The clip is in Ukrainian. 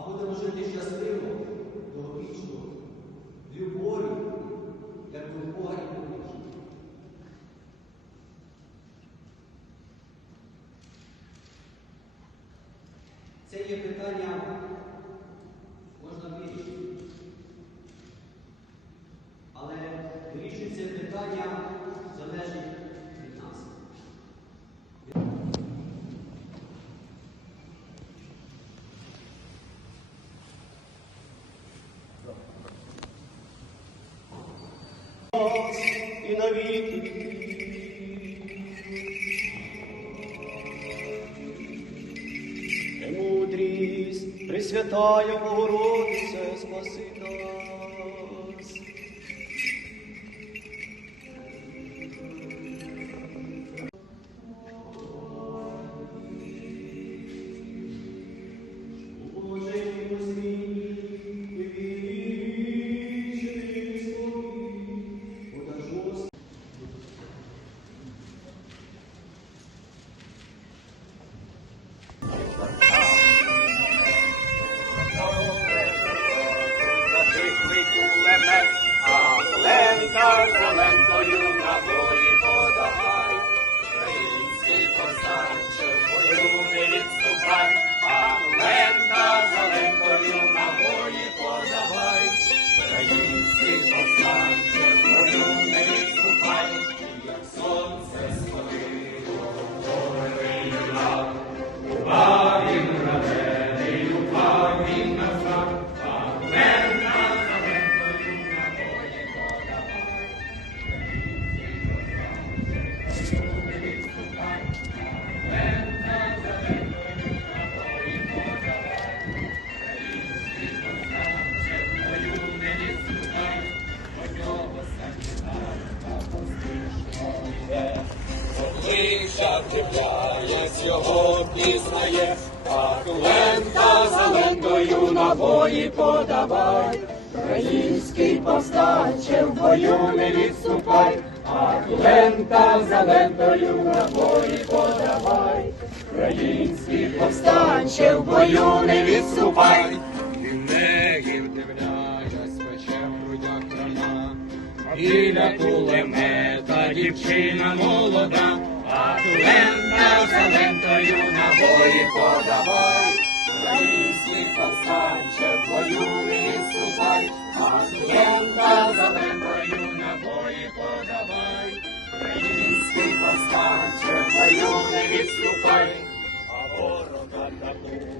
а будемо жити щасливо, довговічно, любові, як до Бога і ближніх. Це є питання, і на віки. Мудрість, Пресвятая Богородиця, спаси нас. Кулемет, а Ленка за лентою набої Обличчя вдивляєсь, його пізнає, а лента за лентою набої подавай. Український повстанче в бою не відступай, а лента за лентою набої подавай. Український повстанче в бою не відступай. Вінегів дивляясь, пече в грудях рана, біля кулемета дівчина молода, а лента за лентою набої подавай. Український повстанче в бою не відступай, а лента за лентою набої подавай. Український повстанче в бою не відступай, а ворога катує,